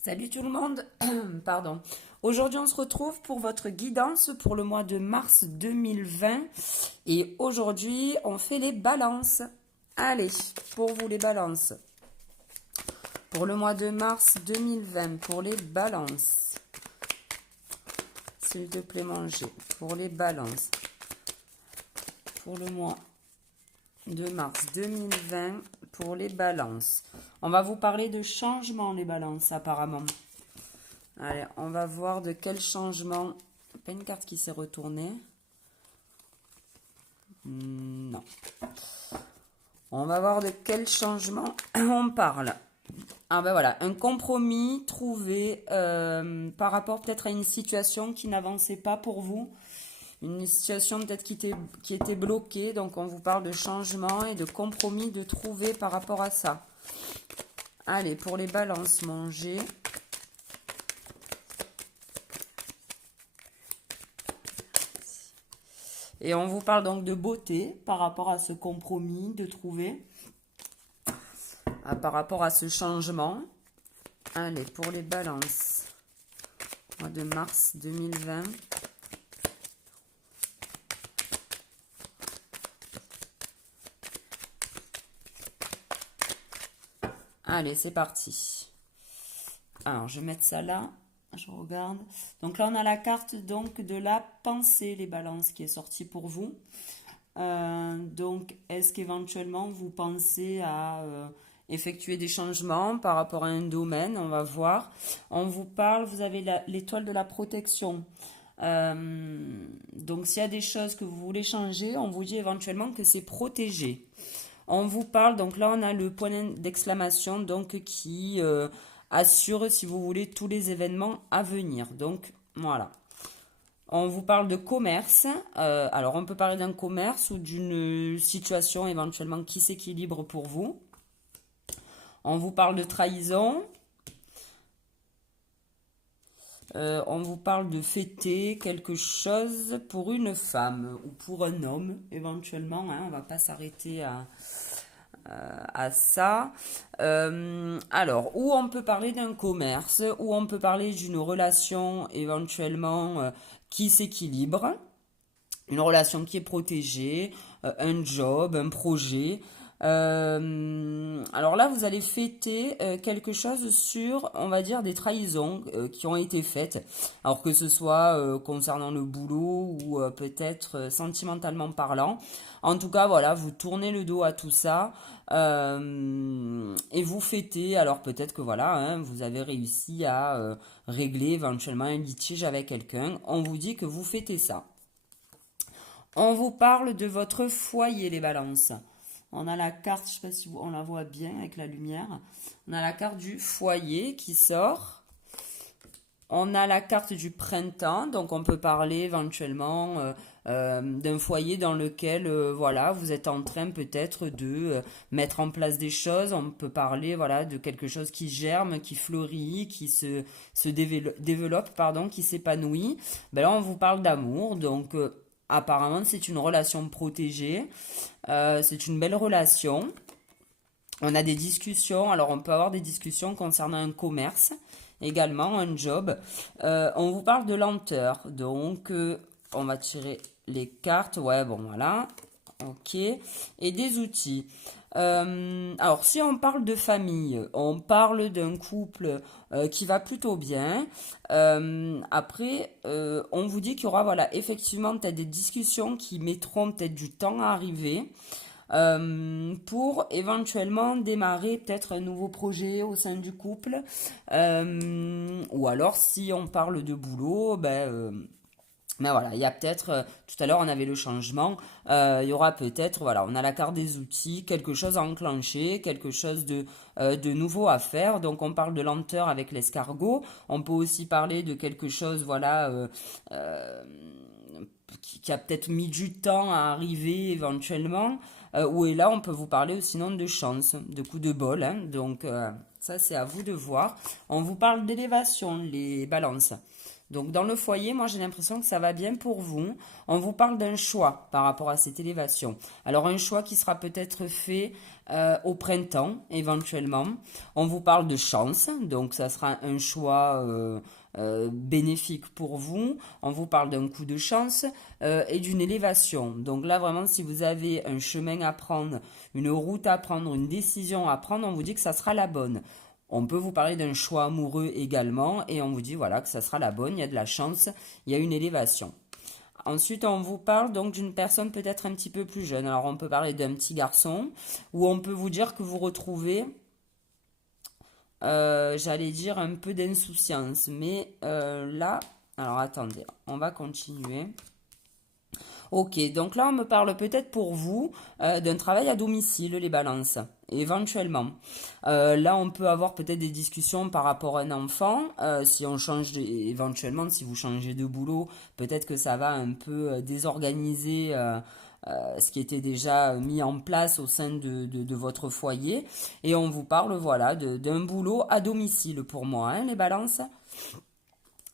Salut tout le monde, pardon. Aujourd'hui on se retrouve pour votre guidance pour le mois de mars 2020 et aujourd'hui on fait les balances. Allez, pour vous les balances. Pour le mois de mars 2020, pour les balances. S'il te plaît manger, pour les balances. Pour le mois de mars 2020, pour les balances. On va vous parler de changement les balances apparemment. Allez, on va voir de quel changement. Pas une carte qui s'est retournée. Non. On va voir de quel changement on parle. Ah ben voilà, un compromis trouvé par rapport peut-être à une situation qui n'avançait pas pour vous. Une situation peut-être qui était bloquée. Donc on vous parle de changement et de compromis de trouver par rapport à ça. Allez, pour les balances, manger. Et on vous parle donc de beauté par rapport à ce compromis de trouver, par rapport à ce changement. Allez, pour les balances, mois de mars 2020. Allez, c'est parti. Alors, je vais mettre ça là. Je regarde. Donc là, on a la carte donc de la pensée, les balances, qui est sortie pour vous. Donc, est-ce qu'éventuellement, vous pensez à effectuer des changements par rapport à un domaine? On va voir. On vous parle, vous avez l'étoile de la protection. Donc, s'il y a des choses que vous voulez changer, on vous dit éventuellement que c'est protégé. On vous parle, donc là, on a le point d'exclamation donc qui assure, si vous voulez, tous les événements à venir. Donc, voilà. On vous parle de commerce. Alors, on peut parler d'un commerce ou d'une situation éventuellement qui s'équilibre pour vous. On vous parle de trahison. On vous parle de fêter quelque chose pour une femme ou pour un homme, éventuellement. Hein, on ne va pas s'arrêter à ça. Alors, où on peut parler d'un commerce, où on peut parler d'une relation éventuellement qui s'équilibre, une relation qui est protégée, un job, un projet. Alors là, vous allez fêter quelque chose sur, on va dire, des trahisons qui ont été faites. Alors que ce soit concernant le boulot ou peut-être sentimentalement parlant. En tout cas, voilà, vous tournez le dos à tout ça et vous fêtez. Alors peut-être que voilà, hein, vous avez réussi à régler éventuellement un litige avec quelqu'un. On vous dit que vous fêtez ça. On vous parle de votre foyer, les balances. On a la carte, je ne sais pas si on la voit bien avec la lumière. On a la carte du foyer qui sort. On a la carte du printemps, donc on peut parler éventuellement d'un foyer dans lequel voilà, vous êtes en train peut-être de mettre en place des choses. On peut parler voilà, de quelque chose qui germe, qui fleurit, qui se développe, pardon, qui s'épanouit. Ben là, on vous parle d'amour, donc apparemment, c'est une relation protégée. C'est une belle relation. On a des discussions. Alors, on peut avoir des discussions concernant un commerce, également un job. On vous parle de lenteur. Donc, on va tirer les cartes. Ouais, bon, voilà. Ok. Et des outils. Alors, si on parle de famille, on parle d'un couple qui va plutôt bien. Après, on vous dit qu'il y aura, voilà, effectivement, peut-être des discussions qui mettront peut-être du temps à arriver. Pour éventuellement démarrer peut-être un nouveau projet au sein du couple. Ou alors, si on parle de boulot, ben voilà, il y a peut-être, tout à l'heure on avait le changement, il y aura peut-être, voilà, on a la carte des outils, quelque chose à enclencher, quelque chose de nouveau à faire. Donc on parle de lenteur avec l'escargot, on peut aussi parler de quelque chose, voilà, qui a peut-être mis du temps à arriver éventuellement, ou et là on peut vous parler sinon de chance, de coup de bol, hein. Donc ça c'est à vous de voir. On vous parle d'élévation, les balances. Donc dans le foyer, moi j'ai l'impression que ça va bien pour vous. On vous parle d'un choix par rapport à cette élévation. Alors un choix qui sera peut-être fait au printemps éventuellement. On vous parle de chance, donc ça sera un choix bénéfique pour vous. On vous parle d'un coup de chance et d'une élévation. Donc là vraiment si vous avez un chemin à prendre, une route à prendre, une décision à prendre, on vous dit que ça sera la bonne. On peut vous parler d'un choix amoureux également et on vous dit voilà que ça sera la bonne, il y a de la chance, il y a une élévation. Ensuite, on vous parle donc d'une personne peut-être un petit peu plus jeune. Alors, on peut parler d'un petit garçon ou on peut vous dire que vous retrouvez, j'allais dire, un peu d'insouciance. Mais là, alors attendez, on va continuer. Ok, donc là, on me parle peut-être pour vous d'un travail à domicile, les balances, éventuellement. Là, on peut avoir peut-être des discussions par rapport à un enfant. Si on change, éventuellement, si vous changez de boulot, peut-être que ça va un peu désorganiser ce qui était déjà mis en place au sein de votre foyer. Et on vous parle, voilà, d'un boulot à domicile pour moi, hein, les balances.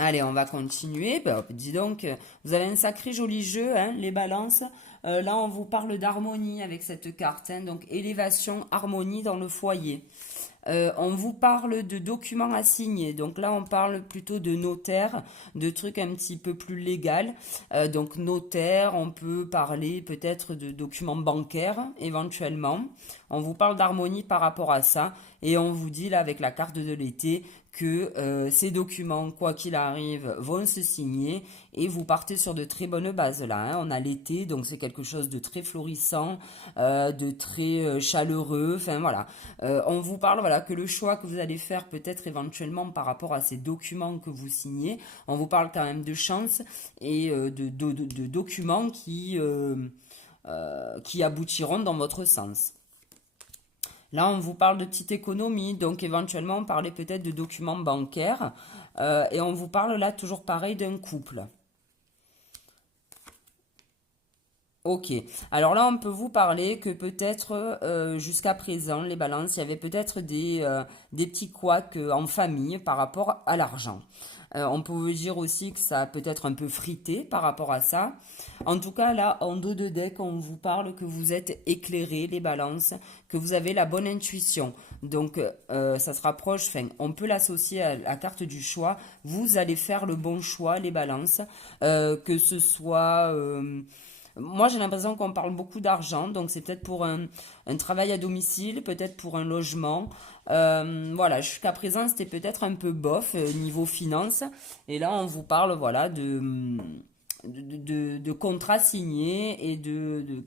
Allez, on va continuer. Ben, dis donc, vous avez un sacré joli jeu, hein, les balances. Là, on vous parle d'harmonie avec cette carte, hein, donc élévation, harmonie dans le foyer. On vous parle de documents à signer. Donc là, on parle plutôt de notaire, de trucs un petit peu plus légal. Donc notaire, on peut parler peut-être de documents bancaires éventuellement. On vous parle d'harmonie par rapport à ça. Et on vous dit là avec la carte de l'été que ces documents, quoi qu'il arrive, vont se signer et vous partez sur de très bonnes bases là. Hein. On a l'été, donc c'est quelque chose de très florissant, de très chaleureux. Enfin voilà, on vous parle voilà que le choix que vous allez faire peut-être éventuellement par rapport à ces documents que vous signez, on vous parle quand même de chance et de documents qui aboutiront dans votre sens. Là, on vous parle de petite économie, donc éventuellement, on parlait peut-être de documents bancaires. Et on vous parle là, toujours pareil, d'un couple. Ok. Alors là, on peut vous parler que peut-être jusqu'à présent, les balances, il y avait peut-être des petits couacs en famille par rapport à l'argent. On peut vous dire aussi que ça a peut-être un peu frité par rapport à ça. En tout cas, là, en dos de deck, on vous parle que vous êtes éclairés, les balances, que vous avez la bonne intuition. Donc, ça se rapproche, enfin, on peut l'associer à la carte du choix. Vous allez faire le bon choix, les balances. Que ce soit... moi, j'ai l'impression qu'on parle beaucoup d'argent, donc c'est peut-être pour un travail à domicile, peut-être pour un logement. Voilà, jusqu'à présent, c'était peut-être un peu bof niveau finance. Et là, on vous parle, voilà, de contrats signés et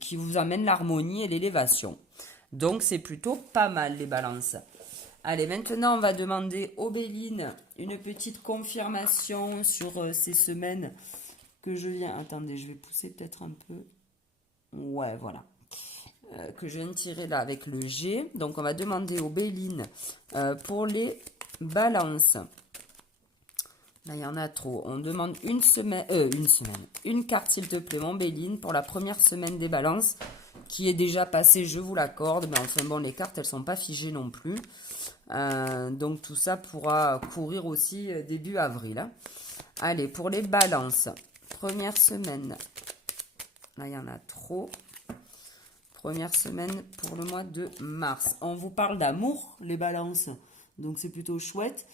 qui vous amènent l'harmonie et l'élévation. Donc, c'est plutôt pas mal, les balances. Allez, maintenant, on va demander aux Béline une petite confirmation sur ces semaines que je viens... Attendez, je vais pousser peut-être un peu. Ouais, voilà. Que je viens de tirer là avec le G. Donc, on va demander aux Béline pour les balances. Là, il y en a trop. On demande une semaine. Une carte, s'il te plaît, mon Béline, pour la première semaine des balances, qui est déjà passée, je vous l'accorde. Mais enfin, bon, les cartes, elles sont pas figées non plus. Donc, tout ça pourra courir aussi début avril. Hein. Allez, pour les balances. Première semaine. Là, il y en a trop. Première semaine pour le mois de mars. On vous parle d'amour, les balances. Donc, c'est plutôt chouette.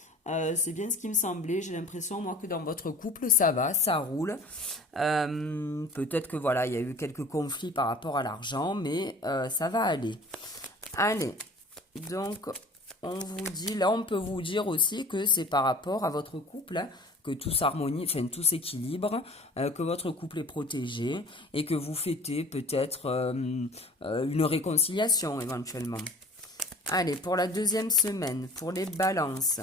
C'est bien ce qui me semblait. J'ai l'impression, moi, que dans votre couple, ça va, ça roule. Peut-être que, voilà, il y a eu quelques conflits par rapport à l'argent, mais ça va aller. Allez. Donc, on vous dit, là, on peut vous dire aussi que c'est par rapport à votre couple, hein, que tout s'harmonie, enfin tout s'équilibre, que votre couple est protégé et que vous fêtez peut-être une réconciliation éventuellement. Allez, pour la deuxième semaine, pour les balances,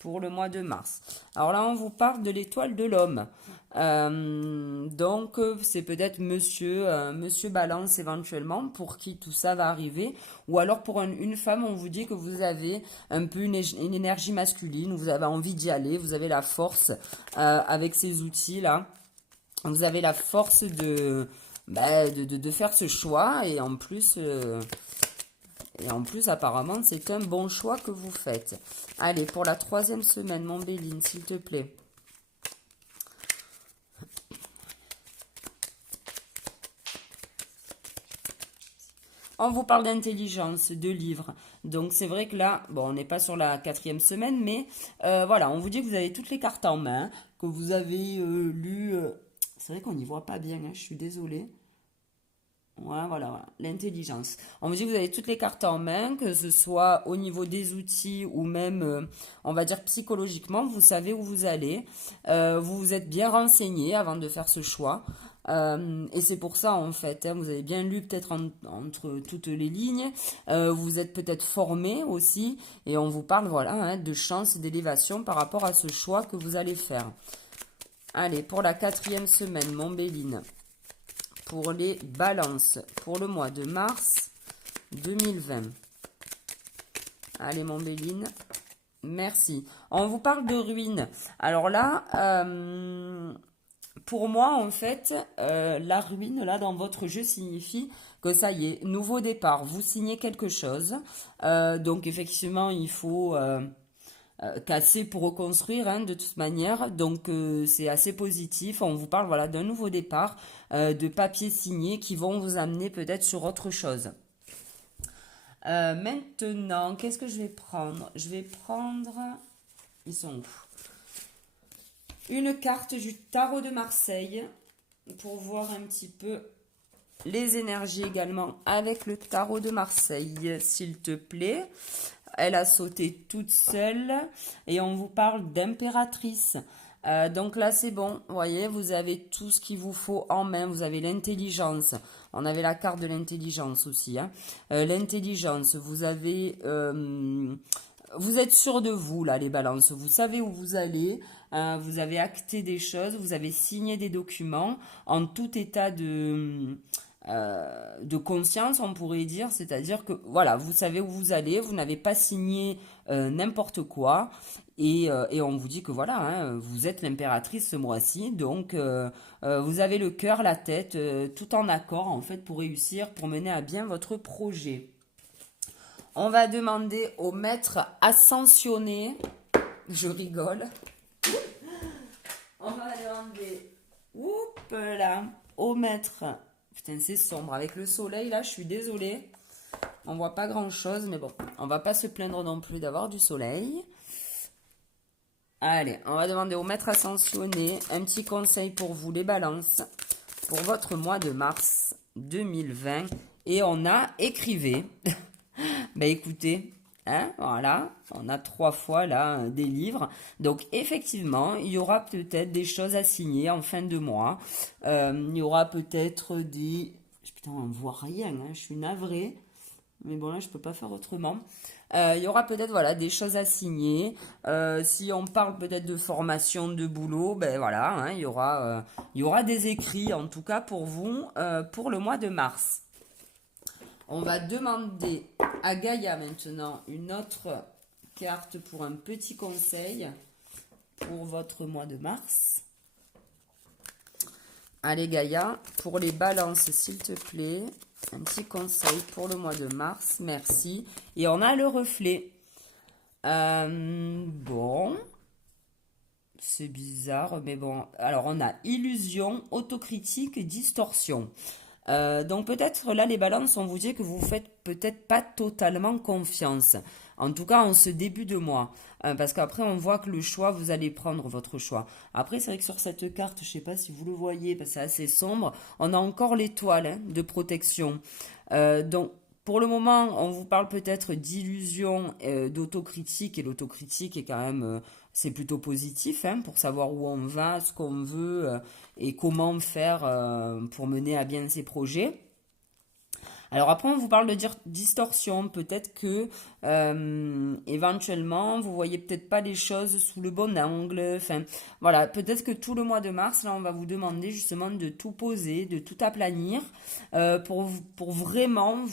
pour le mois de mars. Alors là, on vous parle de l'étoile de l'homme. Donc, c'est peut-être monsieur Balance éventuellement pour qui tout ça va arriver. Ou alors pour une femme, on vous dit que vous avez un peu une énergie masculine, vous avez envie d'y aller, vous avez la force avec ces outils-là. Vous avez la force de faire ce choix et en plus... apparemment, c'est un bon choix que vous faites. Allez, pour la troisième semaine, mon Béline, s'il te plaît. On vous parle d'intelligence, de livres. Donc c'est vrai que là, bon, on n'est pas sur la 4e semaine, mais voilà, on vous dit que vous avez toutes les cartes en main, que vous avez lu. C'est vrai qu'on n'y voit pas bien, hein, je suis désolée. Ouais, voilà, voilà. L'intelligence. On vous dit que vous avez toutes les cartes en main, que ce soit au niveau des outils ou même, on va dire psychologiquement, vous savez où vous allez. Vous vous êtes bien renseigné avant de faire ce choix. Et c'est pour ça, en fait, hein, vous avez bien lu peut-être entre toutes les lignes. Vous êtes peut-être formé aussi. Et on vous parle, voilà, hein, de chance et d'élévation par rapport à ce choix que vous allez faire. Allez, pour la 4e semaine, mon Béline. Pour les balances, pour le mois de mars 2020. Allez, mon Béline. Merci. On vous parle de ruine. Alors là, pour moi, en fait, la ruine, là, dans votre jeu, signifie que ça y est, nouveau départ. Vous signez quelque chose. Donc, effectivement, il faut casser pour reconstruire, hein, de toute manière. Donc, c'est assez positif. On vous parle, voilà, d'un nouveau départ, de papiers signés qui vont vous amener peut-être sur autre chose. Maintenant, qu'est-ce que je vais prendre? Je vais prendre... Ils sont où? Une carte du tarot de Marseille pour voir un petit peu les énergies également avec le tarot de Marseille, s'il te plaît. Elle a sauté toute seule et on vous parle d'impératrice. Donc là, c'est bon. Vous voyez, vous avez tout ce qu'il vous faut en main. Vous avez l'intelligence. On avait la carte de l'intelligence aussi, hein. L'intelligence, vous avez... vous êtes sûr de vous, là, les balances. Vous savez où vous allez. Vous avez acté des choses. Vous avez signé des documents en tout état de conscience, on pourrait dire. C'est-à-dire que, voilà, vous savez où vous allez. Vous n'avez pas signé n'importe quoi. Et on vous dit que, voilà, hein, vous êtes l'impératrice ce mois-ci. Donc, vous avez le cœur, la tête, tout en accord, en fait, pour réussir, pour mener à bien votre projet. On va demander au maître ascensionné. Je rigole. On va demander, oups là, au maître. Putain, c'est sombre. Avec le soleil, là, je suis désolée. On voit pas grand-chose, mais bon, on va pas se plaindre non plus d'avoir du soleil. Allez, on va demander au maître ascensionné un petit conseil pour vous, les balances, pour votre mois de mars 2020. Et on a écrivé. Ben écoutez, hein, voilà, on a 3 fois là des livres. Donc effectivement, il y aura peut-être des choses à signer en fin de mois. Il y aura peut-être des... Putain, on ne voit rien, hein, je suis navrée. Mais bon, là, je peux pas faire autrement. Il y aura peut-être, voilà, des choses à signer. Si on parle peut-être de formation, de boulot, ben voilà, hein, il y aura des écrits, en tout cas pour vous, pour le mois de mars. On va demander à Gaïa maintenant une autre carte pour un petit conseil pour votre mois de mars. Allez Gaïa, pour les balances s'il te plaît, un petit conseil pour le mois de mars, merci. Et on a le reflet. Bon, c'est bizarre, mais bon. Alors on a illusion, autocritique, distorsion. Donc peut-être là les balances, on vous dit que vous faites peut-être pas totalement confiance. En tout cas en ce début de mois. Parce qu'après on voit que le choix, vous allez prendre votre choix. Après c'est vrai que sur cette carte, je sais pas si vous le voyez, parce que c'est assez sombre, on a encore l'étoile, hein, de protection. Donc pour le moment, on vous parle peut-être d'illusion, d'autocritique, et l'autocritique est quand même, c'est plutôt positif, hein, pour savoir où on va, ce qu'on veut, et comment faire pour mener à bien ses projets. Alors après, on vous parle de distorsion. Peut-être que éventuellement, vous voyez peut-être pas les choses sous le bon angle. Enfin, voilà, peut-être que tout le mois de mars, là, on va vous demander justement de tout poser, de tout aplanir pour vraiment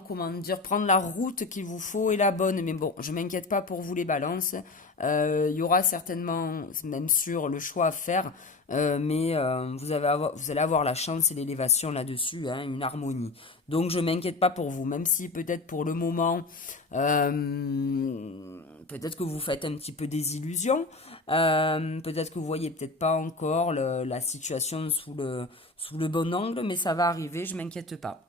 comment dire, prendre la route qu'il vous faut et la bonne. Mais bon, je m'inquiète pas pour vous les balances. Il y aura certainement, même sûr, le choix à faire. Mais vous allez avoir la chance et l'élévation là-dessus, hein, une harmonie. Donc je m'inquiète pas pour vous, même si peut-être pour le moment, peut-être que vous faites un petit peu des illusions. Peut-être que vous voyez peut-être pas encore la situation sous le bon angle, mais ça va arriver, je m'inquiète pas.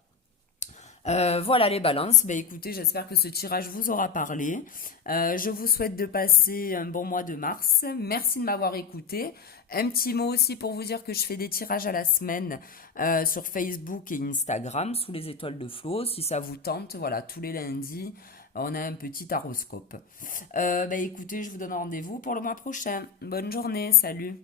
Voilà les balances. Ben, écoutez, j'espère que ce tirage vous aura parlé. Je vous souhaite de passer un bon mois de mars. Merci de m'avoir écouté. Un petit mot aussi pour vous dire que je fais des tirages à la semaine sur Facebook et Instagram sous les étoiles de Flo. Si ça vous tente, voilà, tous les lundis, on a un petit horoscope. Ben, écoutez, je vous donne rendez-vous pour le mois prochain. Bonne journée, salut.